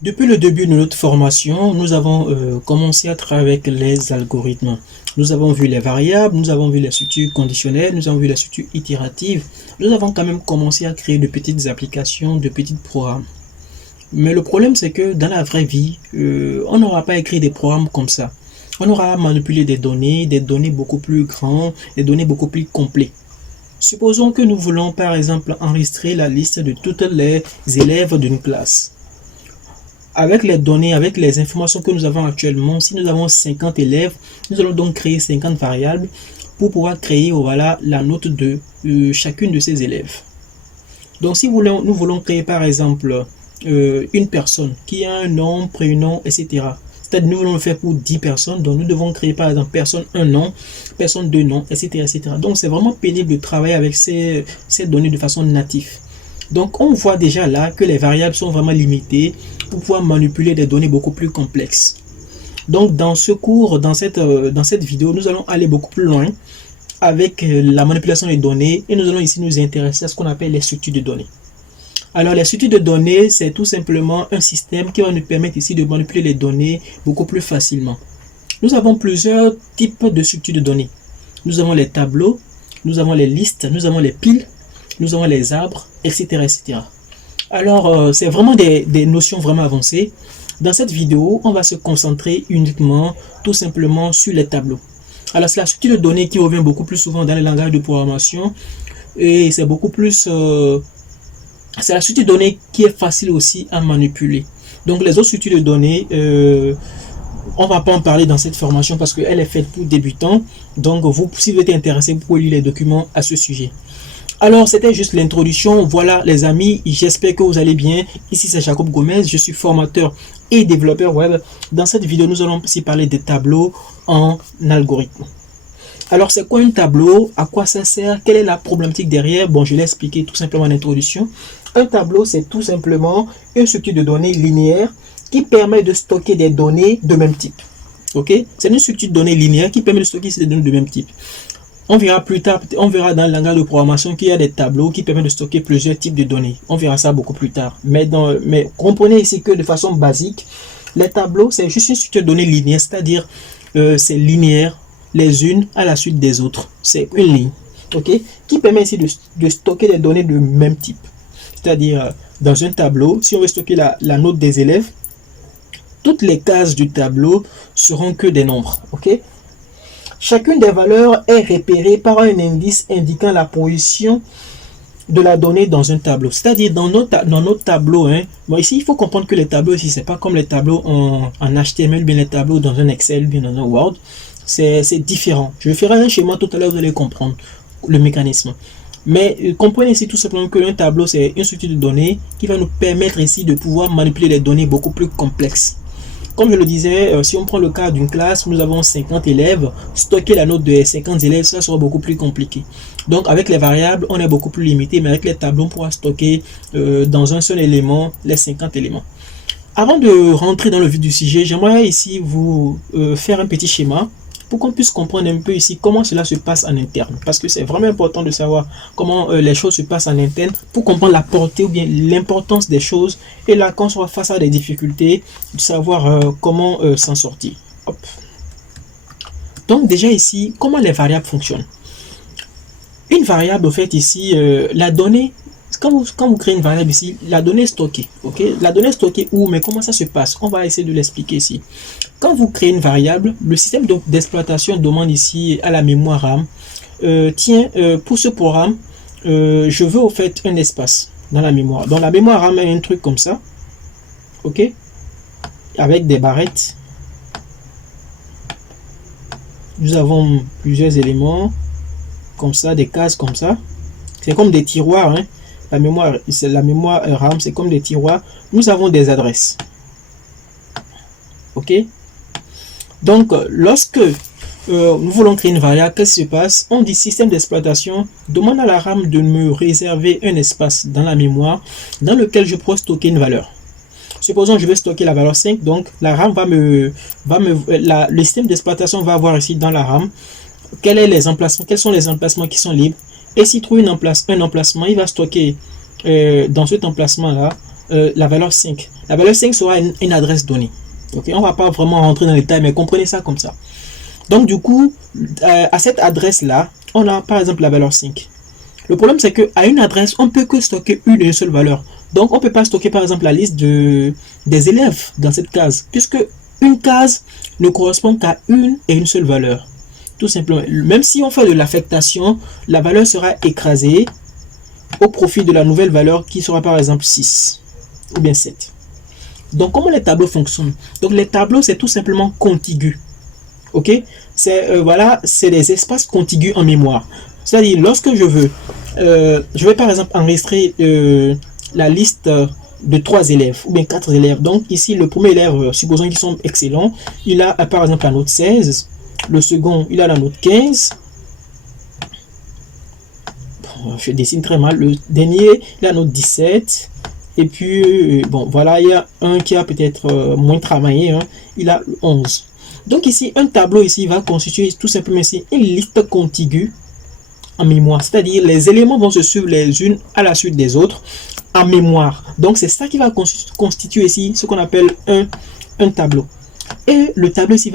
Depuis le début de notre formation, nous avons commencé à travailler avec les algorithmes. Nous avons vu les variables, nous avons vu les structures conditionnelles, nous avons vu les structures itératives. Nous avons quand même commencé à créer de petites applications, de petits programmes. Mais le problème, c'est que dans la vraie vie, on n'aura pas écrit des programmes comme ça. On aura manipulé des données beaucoup plus grandes, des données beaucoup plus complexes. Supposons que nous voulons par exemple enregistrer la liste de toutes les élèves d'une classe. Avec les données, avec les informations que nous avons actuellement, si nous avons 50 élèves, nous allons donc créer 50 variables pour pouvoir créer voilà, la note de chacune de ces élèves. Donc si nous voulons créer par exemple une personne qui a un nom, prénom, etc. C'est-à-dire nous voulons le faire pour 10 personnes, donc nous devons créer par exemple personne un nom, personne deux noms, etc. etc. Donc c'est vraiment pénible de travailler avec ces données de façon native. Donc on voit déjà là que les variables sont vraiment limitées pour pouvoir manipuler des données beaucoup plus complexes. Donc dans ce cours, dans cette vidéo, nous allons aller beaucoup plus loin avec la manipulation des données et nous allons ici nous intéresser à ce qu'on appelle les structures de données. Alors les structures de données, c'est tout simplement un système qui va nous permettre ici de manipuler les données beaucoup plus facilement. Nous avons plusieurs types de structures de données. Nous avons les tableaux, nous avons les listes, nous avons les piles, nous avons les arbres, etc. etc. Alors, c'est vraiment des notions vraiment avancées. Dans cette vidéo, on va se concentrer uniquement, tout simplement, sur les tableaux. Alors, c'est la structure de données qui revient beaucoup plus souvent dans les langages de programmation. Et c'est beaucoup plus... c'est la structure de données qui est facile aussi à manipuler. Donc, les autres structures de données... on ne va pas en parler dans cette formation parce qu'elle est faite pour débutants. Donc, vous, si vous êtes intéressé, vous pouvez lire les documents à ce sujet. Alors, c'était juste l'introduction. Voilà, les amis, j'espère que vous allez bien. Ici, c'est Jacob Gomez. Je suis formateur et développeur web. Dans cette vidéo, nous allons aussi parler des tableaux en algorithme. Alors, c'est quoi un tableau? À quoi ça sert? Quelle est la problématique derrière? Bon, je l'ai expliqué tout simplement en introduction. Un tableau, c'est tout simplement une structure de données linéaire qui permet de stocker des données de même type. Ok? C'est une structure de données linéaire qui permet de stocker ces données de même type. On verra plus tard, on verra dans le langage de programmation qu'il y a des tableaux qui permettent de stocker plusieurs types de données. On verra ça beaucoup plus tard. Mais comprenez ici que de façon basique, les tableaux, c'est juste une structure de données linéaire, c'est-à-dire c'est linéaire, les unes à la suite des autres. C'est une ligne, ok, qui permet ici de stocker des données de même type. C'est-à-dire, dans un tableau, si on veut stocker la note des élèves, toutes les cases du tableau seront que des nombres, ok. Chacune des valeurs est repérée par un indice indiquant la position de la donnée dans un tableau. C'est-à-dire dans notre tableau, hein, bon, ici il faut comprendre que les tableaux ici, c'est pas comme les tableaux en HTML, bien les tableaux dans un Excel, bien dans un Word. C'est différent. Je ferai un schéma tout à l'heure, vous allez comprendre le mécanisme. Mais comprenez ici tout simplement que un tableau, c'est une structure de données qui va nous permettre ici de pouvoir manipuler les données beaucoup plus complexes. Comme je le disais, si on prend le cas d'une classe, nous avons 50 élèves, stocker la note de 50 élèves, ça sera beaucoup plus compliqué. Donc avec les variables, on est beaucoup plus limité, mais avec les tableaux, on pourra stocker dans un seul élément les 50 éléments. Avant de rentrer dans le vif du sujet, j'aimerais ici vous faire un petit schéma pour qu'on puisse comprendre un peu ici comment cela se passe en interne. Parce que c'est vraiment important de savoir comment les choses se passent en interne pour comprendre la portée ou bien l'importance des choses. Et là, quand on sera face à des difficultés, de savoir comment s'en sortir. Hop. Donc déjà ici, comment les variables fonctionnent. Une variable, au fait, ici, la donnée, quand vous créez une variable ici, la donnée est stockée. Ok, la donnée est stockée où? Mais comment ça se passe? On va essayer de l'expliquer ici. Quand vous créez une variable, le système d'exploitation demande ici à la mémoire RAM, tiens, pour ce programme, je veux au fait un espace dans la mémoire. Dans la mémoire RAM, il y a un truc comme ça, ok, avec des barrettes. Nous avons plusieurs éléments comme ça, des cases comme ça. C'est comme des tiroirs, hein. La mémoire RAM, c'est comme des tiroirs. Nous avons des adresses. Ok. Donc, lorsque nous voulons créer une variable, qu'est-ce qui se passe? On dit système d'exploitation demande à la RAM de me réserver un espace dans la mémoire dans lequel je pourrais stocker une valeur. Supposons que je vais stocker la valeur 5, donc la RAM le système d'exploitation va voir ici dans la RAM quels sont les emplacements qui sont libres. Et s'il trouve un emplacement, il va stocker dans cet emplacement-là la valeur 5. La valeur 5 sera une adresse donnée. Ok, on va pas vraiment rentrer dans les détails, mais comprenez ça comme ça. Donc du coup, à cette adresse-là, on a par exemple la valeur 5. Le problème, c'est qu'à une adresse, on peut que stocker une et une seule valeur. Donc, on ne peut pas stocker, par exemple, la liste des élèves dans cette case, puisque une case ne correspond qu'à une et une seule valeur. Tout simplement. Même si on fait de l'affectation, la valeur sera écrasée au profit de la nouvelle valeur qui sera, par exemple, 6 ou bien 7. Donc, comment les tableaux fonctionnent? Donc, les tableaux, c'est tout simplement contigu. Ok, c'est voilà, c'est des espaces contigus en mémoire. C'est-à-dire, lorsque je vais par exemple enregistrer la liste de 3 élèves ou bien 4 élèves. Donc ici, le premier élève, supposons qu'ils sont excellents, il a par exemple la note 16, le second, il a la note 15. Bon, je dessine très mal. Le dernier, il a la note 17. Et puis, bon, voilà, il y a un qui a peut-être moins travaillé, hein, il a 11. Donc ici, un tableau ici va constituer tout simplement ici une liste contiguë en mémoire. C'est-à-dire les éléments vont se suivre les unes à la suite des autres en mémoire. Donc c'est ça qui va constituer ici ce qu'on appelle un tableau. Et le tableau ici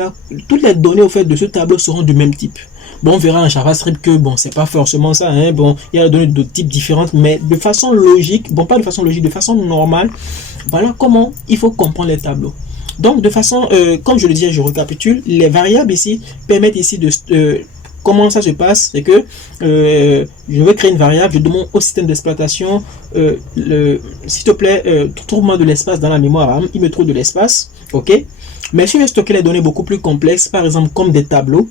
toutes les données au fait de ce tableau seront du même type. Bon, on verra en JavaScript que bon, c'est pas forcément ça, hein. Bon, il y a des données de types différentes, mais de façon logique, bon, pas de façon logique, de façon normale, voilà comment il faut comprendre les tableaux. Donc, de façon, comme je le disais, je récapitule, les variables ici permettent ici comment ça se passe, c'est que je vais créer une variable, je demande au système d'exploitation, s'il te plaît, trouve-moi de l'espace dans la mémoire RAM, il me trouve de l'espace, ok. Mais si je veux stocker les données beaucoup plus complexes, par exemple comme des tableaux,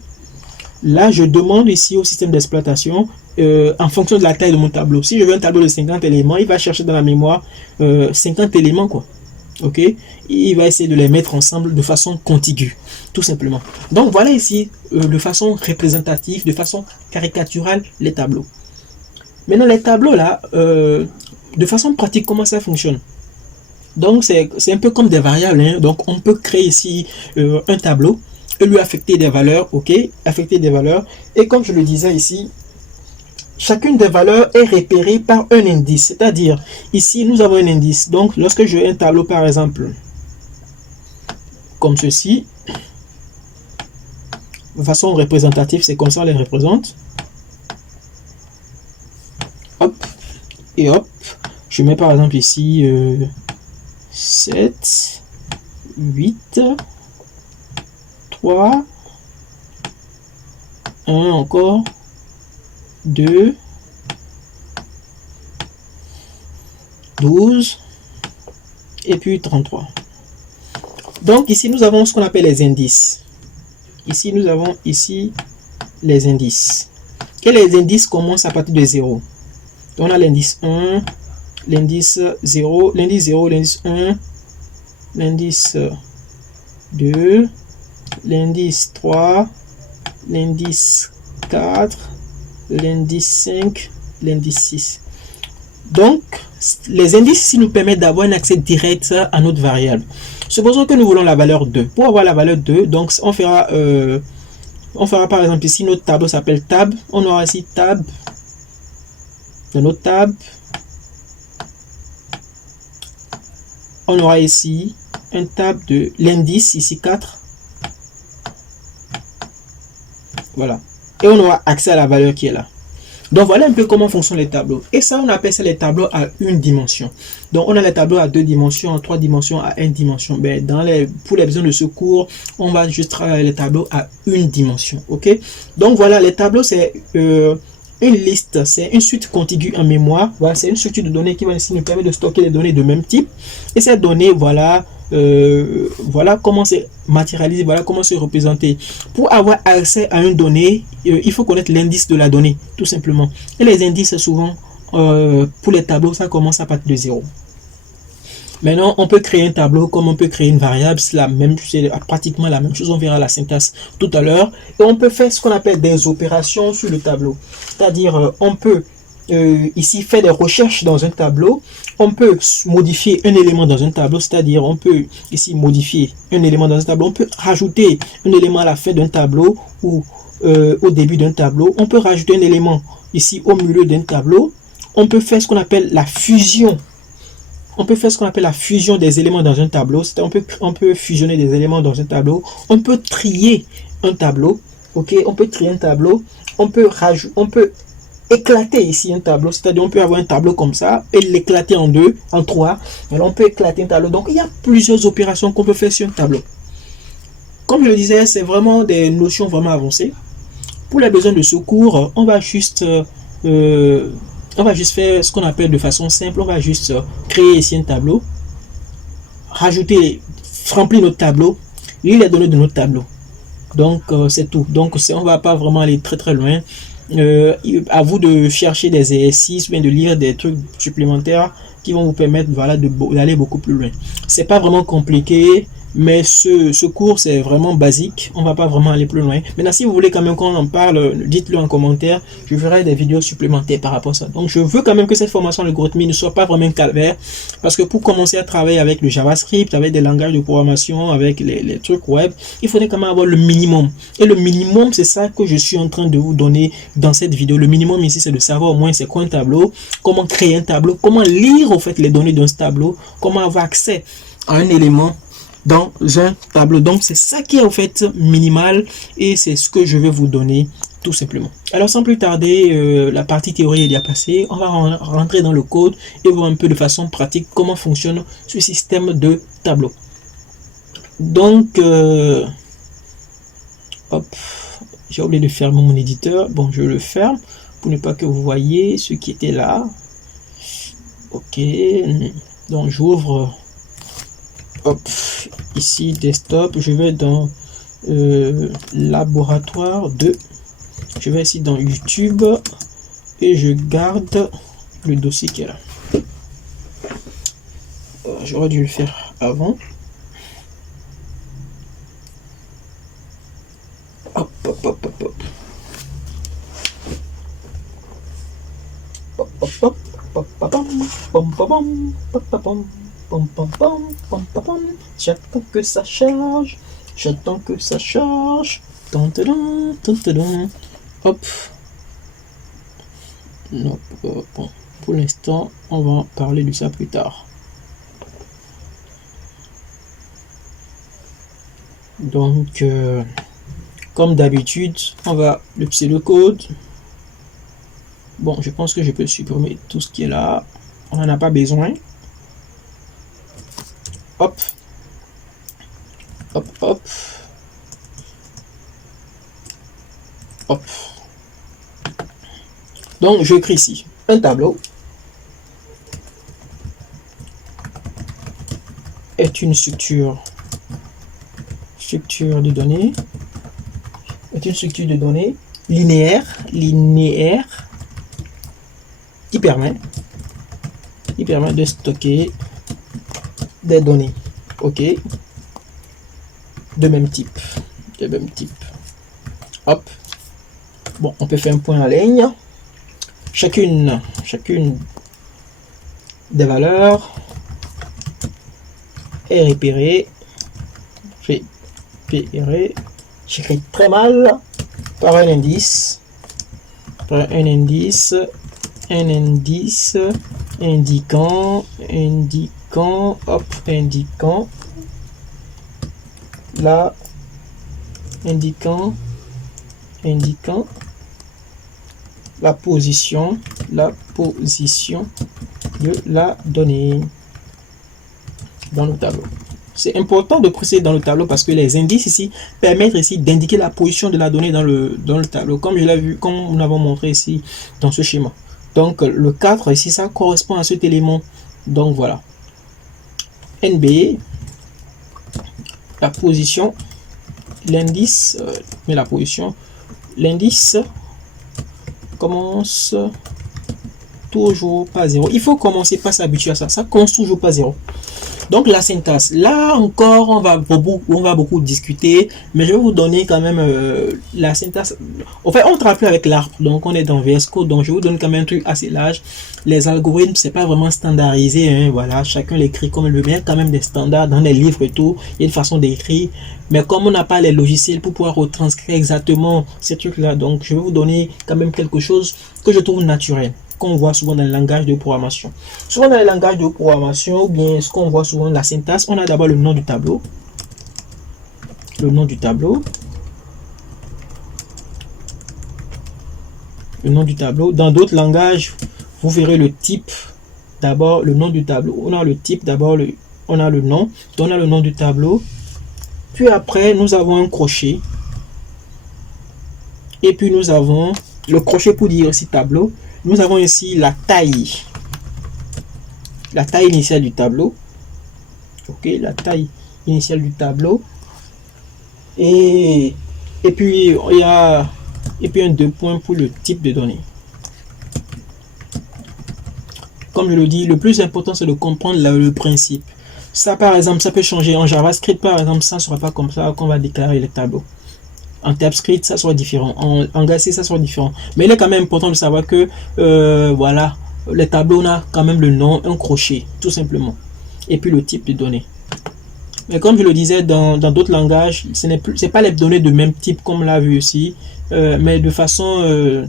là je demande ici au système d'exploitation, en fonction de la taille de mon tableau. Si je veux un tableau de 50 éléments, il va chercher dans la mémoire 50 éléments, quoi. Ok, il va essayer de les mettre ensemble de façon contiguë, tout simplement. Donc voilà ici de façon représentative, de façon caricaturale, les tableaux. Maintenant les tableaux là, de façon pratique, comment ça fonctionne? Donc c'est un peu comme des variables, hein. Donc on peut créer ici un tableau et lui affecter des valeurs, ok, affecter des valeurs. Et comme je le disais ici, chacune des valeurs est repérée par un indice, c'est-à-dire ici nous avons un indice. Donc lorsque j'ai un tableau par exemple comme ceci, de façon représentative, c'est comme ça on les représente. Hop et hop, je mets par exemple ici 7, 8, 3, 1 encore, 2, 12 et puis 33. Donc ici nous avons ce qu'on appelle les indices. Ici nous avons ici les indices. Et les indices commencent à partir de 0. Donc on a l'indice 1, l'indice 0, l'indice 0, l'indice 1, l'indice 2, l'indice 3, l'indice 4, l'indice 5, l'indice 6. Donc, les indices ici nous permettent d'avoir un accès direct à notre variable. Supposons que nous voulons la valeur 2. Pour avoir la valeur 2, donc on fera par exemple ici, notre tableau s'appelle tab. On aura ici tab. Dans notre tab, on aura ici un tab de l'indice, ici 4. Voilà. Et on aura accès à la valeur qui est là. Donc voilà un peu comment fonctionnent les tableaux. Et ça, on appelle ça les tableaux à une dimension. Donc on a les tableaux à 2 dimensions, à 3 dimensions, à 1 dimension. Ben, pour les besoins de ce cours, on va juste travailler les tableaux à une dimension. Ok. Donc voilà, les tableaux, c'est une liste, c'est une suite contiguë en mémoire. Voilà, c'est une structure de données qui va ici nous permettre de stocker les données de même type. Et ces données, voilà, voilà comment c'est matérialisé, voilà comment c'est représenté. Pour avoir accès à une donnée, il faut connaître l'indice de la donnée, tout simplement. Et les indices, souvent, pour les tableaux, ça commence à partir de 0. Maintenant, on peut créer un tableau comme on peut créer une variable, c'est pratiquement la même chose, on verra la syntaxe tout à l'heure. Et on peut faire ce qu'on appelle des opérations sur le tableau. C'est-à-dire, on peut ici faire des recherches dans un tableau, on peut modifier un élément dans un tableau, c'est-à-dire on peut ici modifier un élément dans un tableau, on peut rajouter un élément à la fin d'un tableau ou au début d'un tableau, on peut rajouter un élément ici au milieu d'un tableau, on peut faire ce qu'on appelle la fusion On peut faire ce qu'on appelle la fusion des éléments dans un tableau. C'est-à-dire on peut fusionner des éléments dans un tableau. On peut trier un tableau. Ok, on peut trier un tableau. On peut éclater ici un tableau. C'est-à-dire on peut avoir un tableau comme ça et l'éclater en deux, en trois. Alors on peut éclater un tableau. Donc il y a plusieurs opérations qu'on peut faire sur un tableau. Comme je le disais, c'est vraiment des notions vraiment avancées. Pour les besoins de secours, on va juste faire ce qu'on appelle de façon simple. On va juste créer ici un tableau, remplir notre tableau, lire les données de notre tableau. Donc c'est tout. Donc on va pas vraiment aller très très loin. À vous de chercher des exercices ou bien de lire des trucs supplémentaires qui vont vous permettre, voilà, d'aller beaucoup plus loin. C'est pas vraiment compliqué. Mais ce cours, c'est vraiment basique. On va pas vraiment aller plus loin. Maintenant, si vous voulez quand même qu'on en parle, dites-le en commentaire. Je ferai des vidéos supplémentaires par rapport à ça. Donc, je veux quand même que cette formation algorithmique ne soit pas vraiment un calvaire. Parce que pour commencer à travailler avec le JavaScript, avec des langages de programmation, avec les trucs web, il faudrait quand même avoir le minimum. Et le minimum, c'est ça que je suis en train de vous donner dans cette vidéo. Le minimum ici, c'est de savoir au moins c'est quoi un tableau, comment créer un tableau, comment lire en fait les données d'un tableau, comment avoir accès à un élément dans un tableau. Donc c'est ça qui est en fait minimal et c'est ce que je vais vous donner tout simplement. Alors sans plus tarder, la partie théorie est déjà passée. On va rentrer dans le code et voir un peu de façon pratique comment fonctionne ce système de tableau. Donc hop, j'ai oublié de fermer mon éditeur. Bon, je le ferme pour ne pas que vous voyez ce qui était là. Ok, donc j'ouvre. Hop, ici desktop, je vais dans laboratoire 2, je vais ici dans YouTube et je garde le dossier qui est là. J'aurais dû le faire avant. Hop, hop, hop, hop, hop. Hop, hop, hop, hop, hop, hop, hop, hop, hop. J'attends que ça charge, j'attends que ça charge. Hop. Non, bon, pour l'instant, on va parler de ça plus tard. Donc, comme d'habitude, on va le pseudocode. Bon, je pense que je peux supprimer tout ce qui est là. On n'en a pas besoin. Hop, hop, hop, hop. Donc, je écris ici un tableau est une structure de données, linéaire qui permet de stocker des données, ok, de même type, hop. Bon, on peut faire un point à ligne, chacune des valeurs est repérée, j'écris très mal, par un indice, indiquant la position de la donnée dans le tableau. C'est important de préciser dans le tableau parce que les indices ici permettent ici d'indiquer la position de la donnée dans le tableau, comme je l'ai vu, comme nous l'avons montré ici dans ce schéma. Donc le 4 ici, ça correspond à cet élément. Donc voilà. NB, la position, l'indice, mais la position, l'indice commence toujours pas 0. Il faut commencer par s'habituer à ça. Ça commence toujours pas 0. Donc la syntaxe, là encore on va beaucoup discuter, mais je vais vous donner quand même la syntaxe. En fait, on travaille avec l'arbre, donc on est dans VS Code, donc je vous donne quand même un truc assez large. Les algorithmes, c'est pas vraiment standardisé, hein, voilà, chacun l'écrit comme il veut, mais il y a quand même des standards dans les livres et tout, il y a une façon d'écrire, mais comme on n'a pas les logiciels pour pouvoir retranscrire exactement ces trucs là, donc je vais vous donner quand même quelque chose que je trouve naturel. qu'on voit souvent dans le langage de programmation. Souvent dans les langages de programmation, ou bien ce qu'on voit souvent, la syntaxe, on a d'abord le nom du tableau. Le nom du tableau. Le nom du tableau. Dans d'autres langages, vous verrez le type. D'abord, le nom du tableau. On a le type, d'abord, on a le nom. On a le nom du tableau. Puis après, nous avons un crochet. Et puis nous avons le crochet pour dire aussi tableau. Nous avons ici la taille. La taille initiale du tableau. Ok, la taille initiale du tableau. Et puis il y a un 2 points pour le type de données. Comme je le dis, le plus important c'est de comprendre le principe. Ça par exemple, ça peut changer en JavaScript par exemple, ça ne sera pas comme ça qu'on va déclarer les tableaux. En TypeScript, ça sera différent. En Gassé, ça sera différent. Mais il est quand même important de savoir que, voilà, les tableaux, on a quand même le nom, un crochet, tout simplement. Et puis le type de données. Mais comme je le disais, dans d'autres langages, ce n'est pas les données de même type, comme on l'a vu ici, mais de façon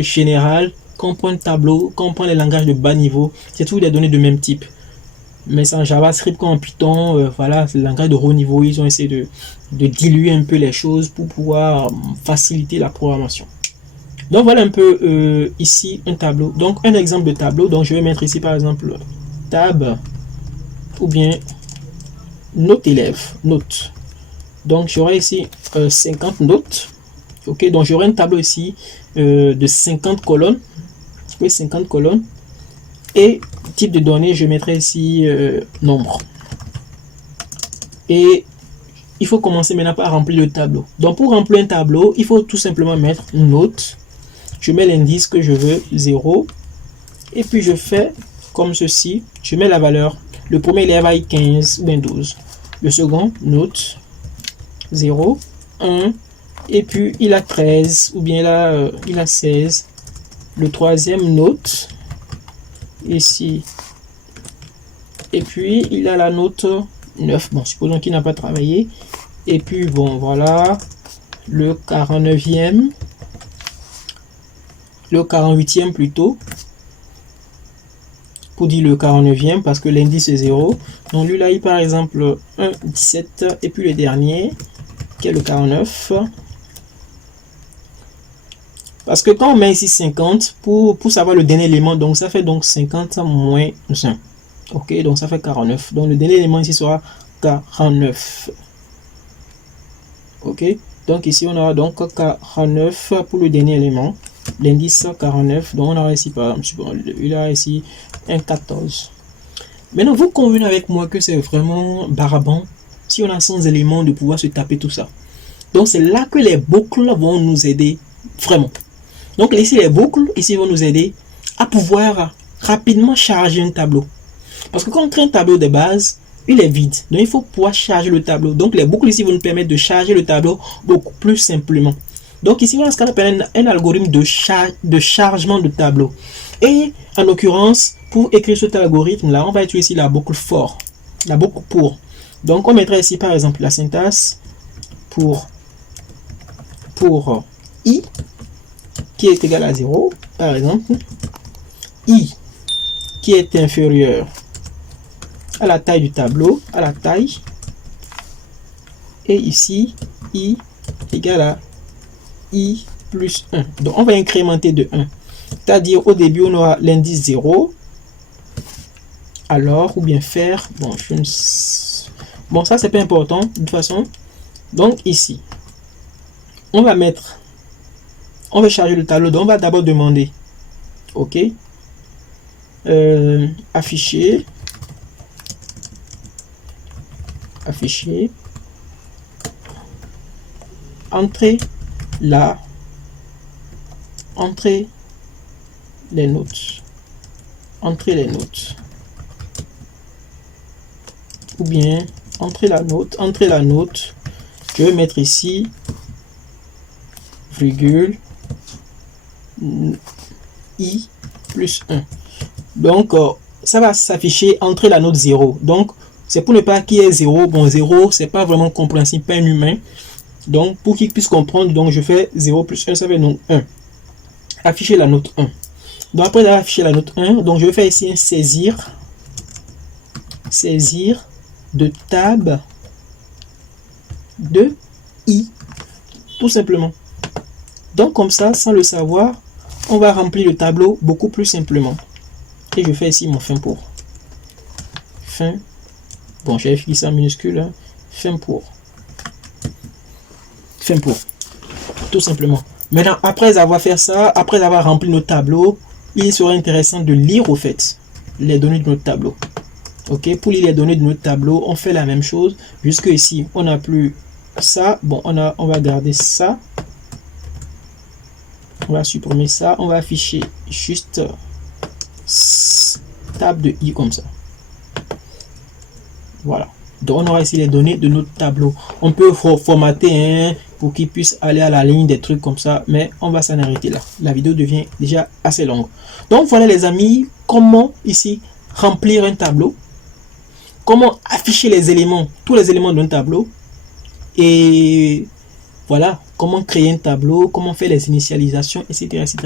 générale, quand on prend un tableau, quand on prend les langages de bas niveau, c'est toujours des données de même type. Mais c'est en JavaScript comme en Python, voilà, c'est le langage de haut niveau, ils ont essayé de diluer un peu les choses pour pouvoir faciliter la programmation. Donc voilà un peu ici un tableau. Donc un exemple de tableau, donc je vais mettre ici par exemple tab ou bien note élève, note. Donc j'aurai ici 50 notes. Ok, donc j'aurai un tableau ici de 50 colonnes. Oui, 50 colonnes. Et type de données, je mettrai ici nombre. Et il faut commencer maintenant par remplir le tableau. Donc pour remplir un tableau, il faut tout simplement mettre une note. Je mets l'indice que je veux, 0. Et puis je fais comme ceci. Je mets la valeur. Le premier élève a 15 ou 12. Le second, note, 0, 1. Et puis il a 13 ou bien là, il a 16. Le troisième, note. Ici. Et puis il a la note 9. Bon, supposons qu'il n'a pas travaillé. Et puis bon, voilà. Le 49e. Le 48e plutôt. Pour dire le 49e parce que l'indice est 0. Donc lui là, il par exemple 1, 17. Et puis le dernier, qui est le 49. Parce que quand on met ici 50, pour savoir le dernier élément, donc ça fait donc 50 moins 1. Ok, donc ça fait 49. Donc le dernier élément ici sera 49. Ok, donc ici on aura donc 49 pour le dernier élément. L'indice 49, donc on aura ici par exemple, il a ici un 14. Maintenant, vous convenez avec moi que c'est vraiment barbant si on a 100 éléments de pouvoir se taper tout ça. Donc c'est là que les boucles vont nous aider vraiment. Donc ici les boucles ici vont nous aider à pouvoir rapidement charger un tableau. Parce que quand on crée un tableau de base, il est vide. Donc il faut pouvoir charger le tableau. Donc les boucles ici vont nous permettre de charger le tableau beaucoup plus simplement. Donc ici, on a ce qu'on appelle un algorithme de chargement de tableau. Et en l'occurrence, pour écrire cet algorithme-là, on va utiliser la boucle for, la boucle pour. Donc on mettrait ici par exemple la syntaxe pour i qui est égal à 0, par exemple, i qui est inférieur à la taille du tableau, à la taille, et ici, i égale à i plus 1. Donc on va incrémenter de 1. C'est-à-dire au début on aura l'indice 0. Alors, ou bien faire, bon, bon ça c'est pas important de toute façon. Donc ici, on va charger le tableau. Donc on va d'abord demander, ok, afficher, entrer les notes, ou bien entrer la note, je vais mettre ici virgule i plus 1. Donc ça va s'afficher entrer la note 0. Donc c'est pour ne pas qu'il y ait 0. Bon, 0 c'est pas vraiment compréhensible, pas un humain. Donc pour qu'il puisse comprendre, donc je fais 0 plus 1, ça fait donc 1. afficher la note 1. Donc après avoir affiché la note 1, donc je vais faire ici un saisir de table de I, tout simplement. Donc comme ça, sans le savoir, on va remplir le tableau beaucoup plus simplement. Et je fais ici mon fin pour. Fin. Bon, j'ai écrit ça en minuscule. Hein. Fin pour. Fin pour. Tout simplement. Maintenant, après avoir fait ça, après avoir rempli notre tableau, il serait intéressant de lire au fait les données de notre tableau. Ok, pour lire les données de notre tableau, on fait la même chose. Jusque ici, on n'a plus ça. Bon, on va garder ça. On va supprimer ça. On va afficher juste table de I comme ça. Voilà. Donc on aura ici les données de notre tableau. On peut formater pour qu'il puisse aller à la ligne, des trucs comme ça, mais on va s'en arrêter là. La vidéo devient déjà assez longue. Donc voilà les amis, comment ici remplir un tableau, comment afficher les éléments, tous les éléments d'un tableau, et voilà, comment créer un tableau, comment faire les initialisations, etc. etc.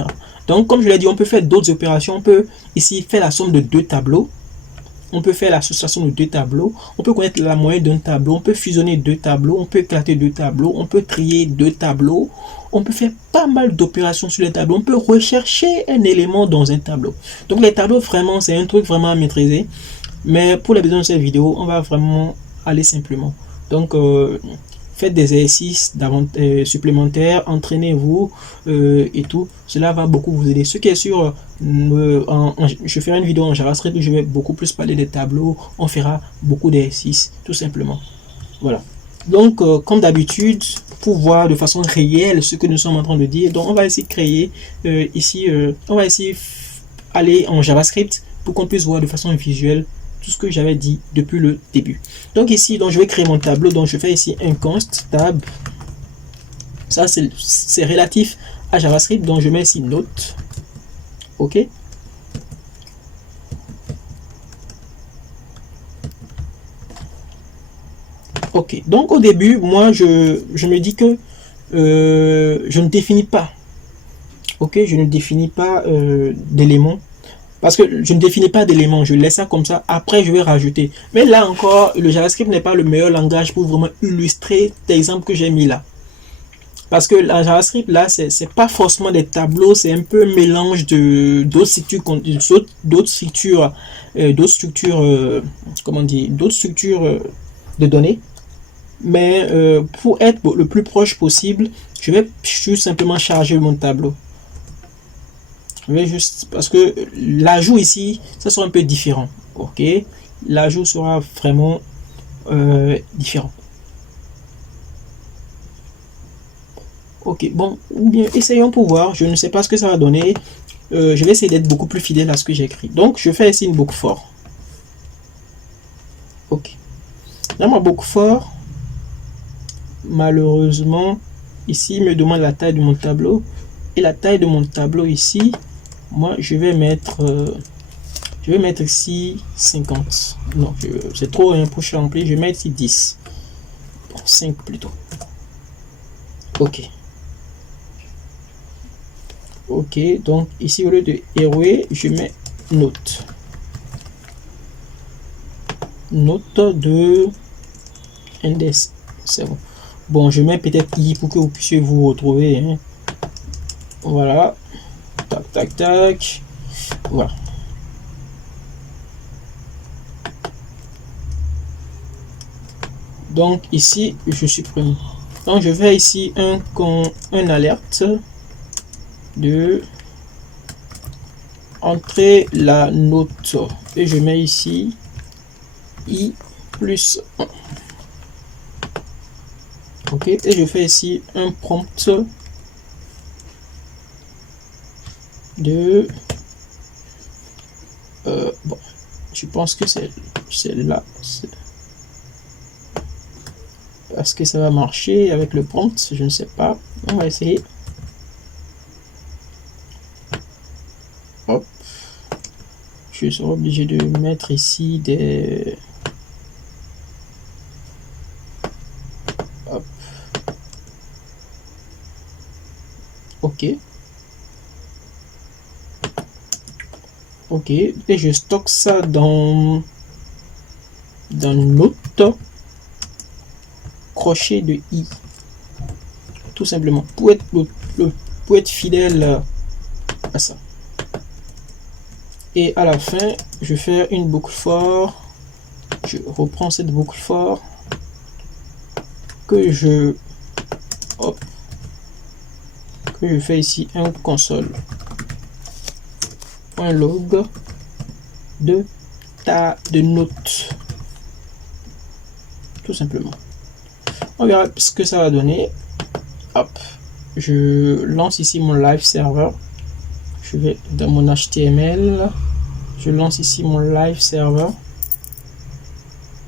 Donc comme je l'ai dit, on peut faire d'autres opérations. On peut ici faire la somme de deux tableaux. On peut faire l'association de deux tableaux, on peut connaître la moyenne d'un tableau, on peut fusionner deux tableaux, on peut éclater deux tableaux, on peut trier deux tableaux, on peut faire pas mal d'opérations sur les tableaux, on peut rechercher un élément dans un tableau. Donc les tableaux, vraiment, c'est un truc vraiment à maîtriser. Mais pour les besoins de cette vidéo, on va vraiment aller simplement. Donc, faites des exercices supplémentaires, entraînez-vous et tout. Cela va beaucoup vous aider. Ce qui est sûr, je ferai une vidéo en JavaScript où je vais beaucoup plus parler des tableaux. On fera beaucoup d'exercices, tout simplement. Voilà. Donc, comme d'habitude, pour voir de façon réelle ce que nous sommes en train de dire, donc on va essayer de créer ici, on va essayer aller en JavaScript pour qu'on puisse voir de façon visuelle tout ce que j'avais dit depuis le début. Donc ici, donc je vais créer mon tableau. Donc je fais ici un const tab. Ça c'est relatif à JavaScript. Donc je mets ici note. OK. OK. Donc au début, moi je me dis que je ne définis pas. OK, je ne définis pas d'éléments. Parce que je ne définis pas d'éléments, je laisse ça comme ça, après je vais rajouter. Mais là encore, le JavaScript n'est pas le meilleur langage pour vraiment illustrer l'exemple que j'ai mis là. Parce que la JavaScript là, c'est pas forcément des tableaux, c'est un peu un mélange de d'autres structures, comment dire, d'autres structures de données. Mais pour être le plus proche possible, je vais tout simplement charger mon tableau. Je vais juste, parce que l'ajout ici, ça sera un peu différent. OK, l'ajout sera vraiment différent. OK, bon, ou bien essayons pour voir. Je ne sais pas ce que ça va donner. Je vais essayer d'être beaucoup plus fidèle à ce que j'ai écrit. Donc je fais ici une boucle for. OK, dans ma boucle for, malheureusement ici il me demande la taille de mon tableau, et la taille de mon tableau ici, moi je vais mettre ici 50. Non, c'est trop pour remplir. Je vais mettre ici 10. Bon, 5 plutôt. OK. OK, donc ici au lieu de hero, je mets note. Note de index. C'est bon. Bon, je mets peut-être i pour que vous puissiez vous retrouver. Hein. Voilà. Tac, tac, tac. Voilà. Donc ici, je supprime. Donc je vais ici un alerte de entrer la note. Et je mets ici i plus 1. OK, et je fais ici un prompt de bon, je pense que c'est là, parce que ça va marcher avec le prompt, je ne sais pas, on va essayer. Hop, je serai obligé de mettre ici des OK. ok, et je stocke ça dans notre crochet de i, tout simplement, pour être fidèle à ça. Et à la fin, je vais faire une boucle for. Je reprends cette boucle for que je fais ici un console.log de notes, tout simplement. On verra ce que ça va donner. Hop, je lance ici mon live server. Je vais dans mon HTML, je lance ici mon live server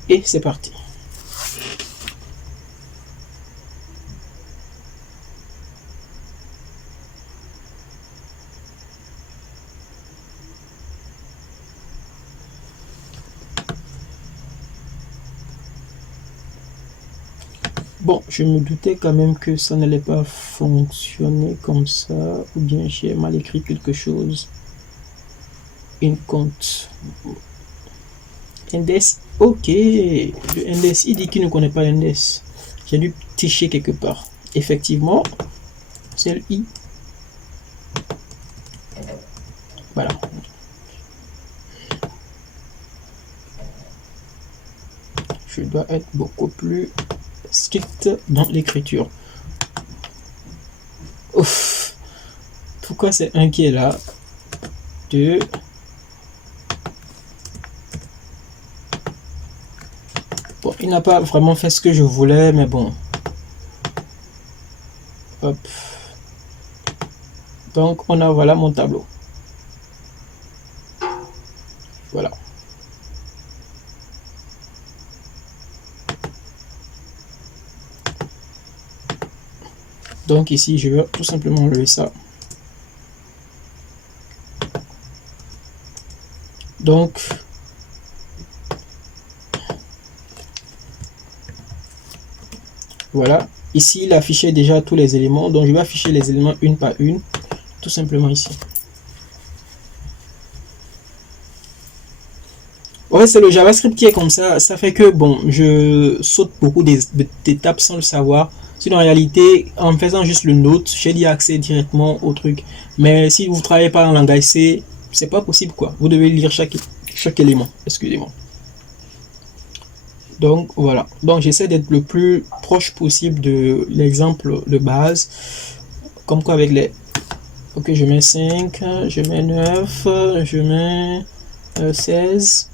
et c'est parti. Bon, je me doutais quand même que ça n'allait pas fonctionner comme ça, ou bien j'ai mal écrit quelque chose. Une compte index, ok, le index, il dit qu'il ne connaît pas l'index. J'ai dû tricher quelque part. Effectivement, c'est le i. Voilà. Je dois être beaucoup plus strict dans l'écriture. Ouf. Pourquoi c'est un qui est là? 2. Bon, il n'a pas vraiment fait ce que je voulais, mais bon. Hop. Donc, on a, voilà mon tableau. Voilà. Donc ici, je vais tout simplement enlever ça. Donc, voilà. Ici, il affichait déjà tous les éléments. Donc, je vais afficher les éléments une par une. Tout simplement ici. Ouais, c'est le JavaScript qui est comme ça. Ça fait que, bon, je saute beaucoup d'étapes sans le savoir. Sinon, en réalité, en faisant juste le note, j'ai dit accès directement au truc. Mais si vous ne travaillez pas en langage C, c'est pas possible, quoi. Vous devez lire chaque élément. Excusez-moi. Donc, voilà. Donc, j'essaie d'être le plus proche possible de l'exemple de base. Comme quoi, avec les... Ok, je mets 5, je mets 9, je mets 16...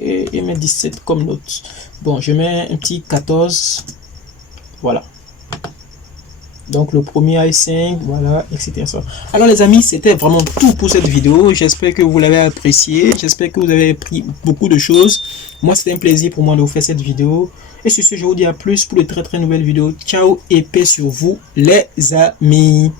et mes 17 comme note. Bon, je mets un petit 14. Voilà. Donc le premier i5, voilà, etc. Alors les amis, c'était vraiment tout pour cette vidéo. J'espère que vous l'avez apprécié. J'espère que vous avez appris beaucoup de choses. Moi, c'était un plaisir pour moi de vous faire cette vidéo. Et sur ce, je vous dis à plus pour de très nouvelles vidéos. Ciao et paix sur vous, les amis.